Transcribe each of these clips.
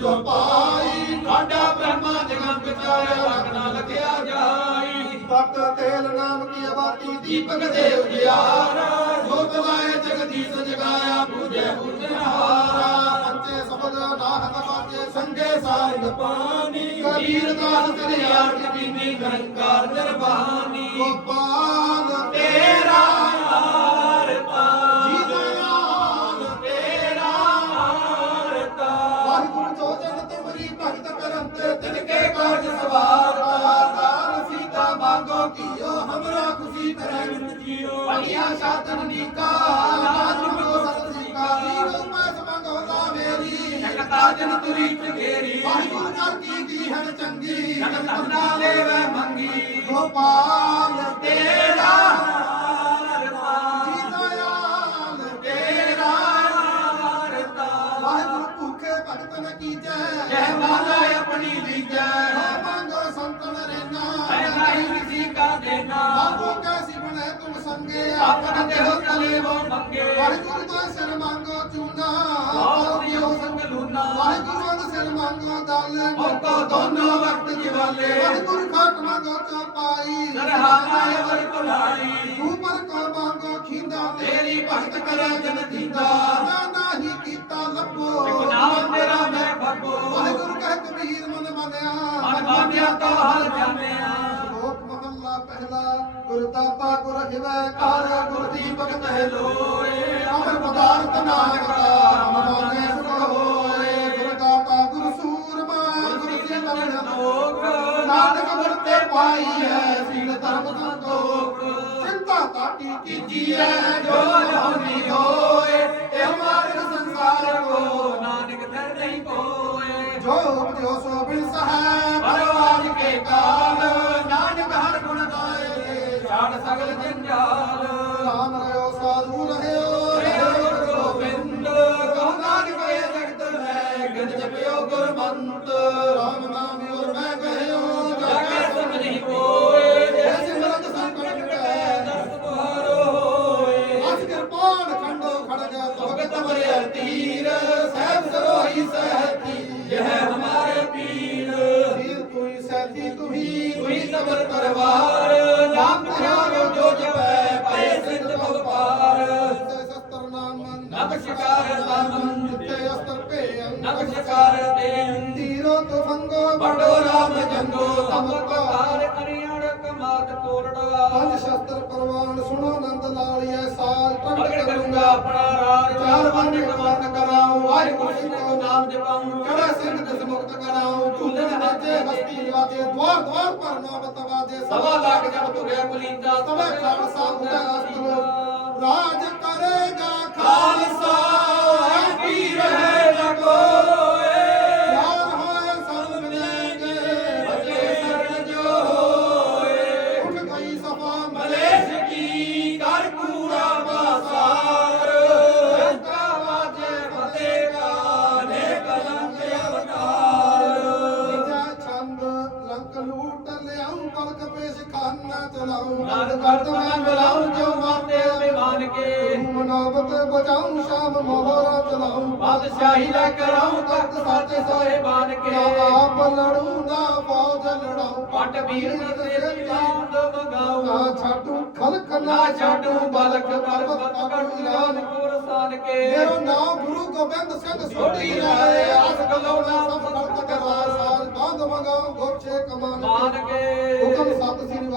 ਚੁਪਾਈ ਸਾਡਾ ਬ੍ਰਹਮਾ ਜਗਨ ਵਿਚਾਰਿਆ ਲੱਗ ਨਾ ਲਗਿਆ ਜਾਈ। ਤਤ ਤੇਲ ਨਾਮ ਕੀ ਆਬਾਤੀ ਦੀਪਕ ਦੇ ਉਜਿਆਰਾ। ਜੋਤ ਲਾਏ ਜਗਦੀਸ਼ ਜਗਾਇਆ, ਪੂਜੇ ਪੂਜਨਹਾਰਾ ਪੰਚੇ ਸ਼ਬਦ ਨਾਹਤ ਬਾਜੇ ਸੰਗੇ ਸਾਰੰਗ ਪਾਣੀ। ਕਬੀਰ ਦਾਸ ਤੇਰੇ ਆਰਤ ਕੀਨੀ ਨਿਰੰਕਾਰ ਨਿਰਵਾਣੀ ਜੀਓ। ਬੜੀਆਂ ਸਾਧਨ ਨੀਕਾ ਨਾਜ ਮੰਗੋ ਸਤ ਸੀਕਾ ਨੀਰੋ ਮੈਂ ਮੰਗੋ ਲਾ ਮੇਰੀ। ਜਗ ਤਾਜਨ ਤੁਰੀ ਚਗੇਰੀ। ਵਾਹਿਗੁਰੂ ਕਰ ਕੀ ਦੀ ਹੈ ਚੰਗੀ। ਜਗ ਤੰਨਾ ਦੇਵੈ ਮੰਗੀ। ਗੋਪਾਲ ਤੇਰਾ ਤੇਰਾ। ਤਾਰ ਭਗਤ ਨ ਕੀਜੈ। ਜੈ ਮਾਲਾ ਆਪਣੀ ਦੀਜੈ ਮੰਗੋ ਸੰਤਨ ਰੇਨਾ। ਹੈ ਨਹੀਂ ਵੋ ਮੰਗੇ ਵਾਹਿਗੁਰੂ ਤੋਂ ਸਿਰ ਮੰਗੋ ਚੂਨਾ ਬਹੁਤ ਦਿਓ ਸੰਗ ਲੂਨਾ ਵਾਹਿਗੁਰੂ ਤੋਂ ਸਿਰ ਮੰਗੋ ਦਾਲੇ ਮੋਕੋ ਦੋਨੋਂ ਵਕਤ ਜਿਵਾਲੇ। ਵਾਹਿਗੁਰੂ ਖਾਟ ਮੰਗੋ ਚੋਪਾਈ। ਸਰਹਾਨਾ ਵਰ ਭੁਲਾਈ। ਉਪਰ ਕੋ ਮੰਗੋ ਖਿੰਦਾ। ਤੇਰੀ ਭਗਤ ਕਰੈ ਜਨ ਦੀਦਾ ਨਾ ਨਾਹੀ ਕੀਤਾ ਲੱਭੋ। ਇਕ ਨਾਮ ਤੇਰਾ ਮੈਂ ਭਗੋ ਵਾਹਿਗੁਰੂ ਕਹਿ ਕਬੀਰ ਮਨ ਮੰਨਿਆ। ਮਨ ਬਾਂਧਿਆ ਤੋ ਹਲ ਜਾਣਿਆ। ਸ਼ਲੋਕ ਮਹੱਲਾ ਪਹਿਲਾ ਗੁਰ ਦਾਤਾ ਗੁਰ ਹਿਵੈ ਕਾਰ ਗੁਰ ਦੀਪਕ ਤਹਿ ਲੋਏ ਪਾਈ ਹੈ ਸੀਲ ਧਰਮ ਸੰਤੋਖ ਚਿੰਤਾ ਤਾਟੀ ਕੀਜੀਐ, ਜੋ ਜਹੁਨੀ ਹੋਏ, ਇਹ ਮਾਰਗ ਸੰਸਾਰ ਕੋ ਨਾਨਕ ਦਰ ਨਹੀਂ ਕੋਏ ਜੋ ਉਪਜੋ ਸੋ ਬਿਨ ਸਹਾਇ ਪਰਵਾਜ ਕੇ ਕਾਲ, ਨਾਨਕ ਹਰ ਗੁਣ ਗਾਏ। ਛਾੜ ਸਗਲ ਜੰਜਾਲ ਤੂੰ ਸੈਤੀ ਤੁਹੀ ਤੁਹੀ ਤਬਰ ਤਰਵਾਰ ਨਾਮ ਪਿਆਰੋ ਜੋ ਜਪੈ ਪਏ ਸਿੱਧ ਭਵ ਪਾਰ। ਤੇ ਸਸਤਰ ਨਾਮ ਨਮਸਕਾਰ ਤਨ ਤੇ ਅਸਤਰ ਭੇ ਨਮਸਕਾਰ ਦੇ ਤੀਰੋ ਤੋਂ ਫੰਗੋ ਬੜੋ ਰਾਮ ਜੰਗੋ ਤਮ ਕਕਾਰ ਅਰਿਆਣ ਕਮਾਤ ਕੋਰੜਾ। ਪੰਜ ਸ਼ਸਤਰ ਪ੍ਰਵਾਨ ਸੁਣੋ ਨੰਦ ਲਾਲੀਐ ਸਾਲ ਪ੍ਰਗਟ ਕਰੂੰਗਾ। ਆਪਣਾ ਰਾਜ। ਚਾਰ ਵੰਡ ਕਵਨ ਕਰਾਉ ਵਾਹਿਗੁਰੂ ਜੀ ਕੋ ਨਾਮ ਜਪਾਉ ਕੜਾ ਸਿੰਘ ਦਸ ਮੁਕਤ ਕਰਾਉ ਝੂਲਣ ਨਾਚੇ ਹਸਤੀ ਨਿਵਾਜੇ ਦਵਾਰ ਦਵਾਰ ਪਰ ਨਾਮ ਤਵਾਜੇ ਸਵਾ ਲੱਖ ਜਬ ਤੁਰਿਆ ਪੁਲੀਦਾ ਤਵੇ ਖਾਲਸਾ ਉਡਾ ਅਸਤਰ। ਰਾਜ ਕਰਤ ਮੈਂ ਮਿਲਾਉ ਜੋ ਮਾਤੇ ਅਭਿਮਾਨ ਕੇ ਮਨੋਬਤ ਬਚਾਉ ਸ਼ਾਮ ਮੋਹਰਾ ਚਲਾਉ। ਬਾਦਸ਼ਾਹੀ ਲੈ ਕਰਾਉ ਤਖਤ ਸਾਚੇ ਸੋਏ ਬਾਨ ਕੇ ਆਪ ਲੜੂ ਨਾ ਫੌਜ ਲੜਾਉ। ਪਟ ਵੀਰ ਨੇ ਤੇਰੀ ਲਾਉਂਦ ਮੰਗਾਉ ਨਾ ਛਾਟੂ ਖਲਕ ਨਾ ਛਾਡੂ ਬਲਕ ਪਰਬਤ ਪਕੜ ਇਰਾਨ ਕੋਰਸਾਨ ਕੇ ਮੇਰਾ ਨਾਮ ਗੁਰੂ ਗੋਬਿੰਦ ਸਿੰਘ ਛੋਟੀ ਸੋਢੀ ਰਹੇ ਅਸ ਗਲੋਣਾ ਸਭ ਖਲਕ ਕਰਵਾ ਸਾਜ ਬੰਦ ਮੰਗਾਉ ਗੋਛੇ ਕਮਾਨ ਮਾਨ ਕੇ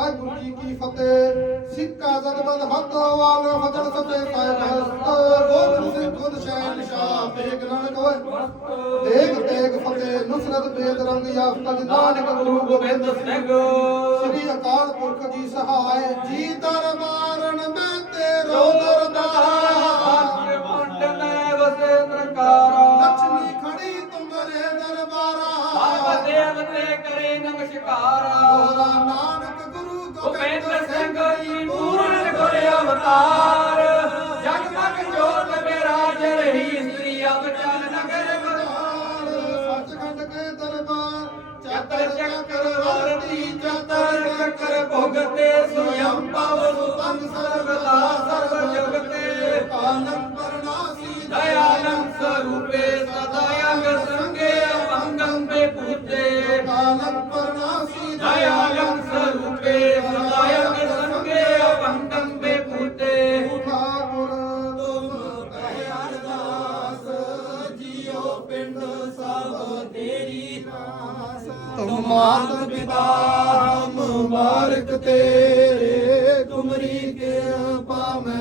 ਵਾਹਿਗੁਰੂ ਜੀ ਕੀ ਫਤਿਹ। ਸਿੱਕਾ ਜ਼ਦਬਦ ਹੱਥ ਵਾਲ ਫਜਲ ਸਤੇ ਸਾਹਿਬ ਹਸਤ ਗੋਬਿੰਦ ਸਿੰਘ ਖੁਦ ਸ਼ਹਿਨ ਸ਼ਾਹ ਤੇਗ ਨਾਨਕ ਓਏ। ਦੇਗ ਤੇਗ ਫਤਿਹ, ਨੁਸਰਤ ਬੇਦ ਰੰਗ ਯਾਫਤ ਨਾਨਕ ਗੁਰੂ ਗੋਬਿੰਦ ਸਿੰਘ। ਸ੍ਰੀ ਅਕਾਲ ਪੁਰਖ ਜੀ ਸਹਾਇ, ਜੀ ਦਰਬਾਰਨ ਮੈਂ ਤੇਰੋ ਦਰਬਾਰ ਅਵਤਾਰ। ਜਗ ਮਗ ਜੋਤ ਬਿਰਾਜ ਰਹੀ ਇਸਤਰੀ ਅਬਚਨ ਨਗਰ ਬਦਾਰ। ਸੱਚਖੰਡ ਕੇ ਦਰਬਾਰ ਚਤਰ ਚੱਕਰ ਵਰਤੀ ਚਤਰ ਚੱਕਰ ਭੁਗਤੇ ਸੁਯੰ ਪਵ ਸੁਪੰਗ ਸਰਵਦਾ ਸਰਵ ਜਗਤੇ। ਪਾਨੰ ਪਰਨਾਸੀ ਦਇਆਨੰ ਸਰੂਪੇ ਸਦਾ ਅੰਗ ਸੰਗੇ ਅਭੰਗੰ ਤੇ ਪੂਤੇ ਪਾਨੰ ਰਾਸ ਤੁਮ ਮਾਤ ਪਿਤਾ ਮੁਬਾਰਕ ਤੇਰੇ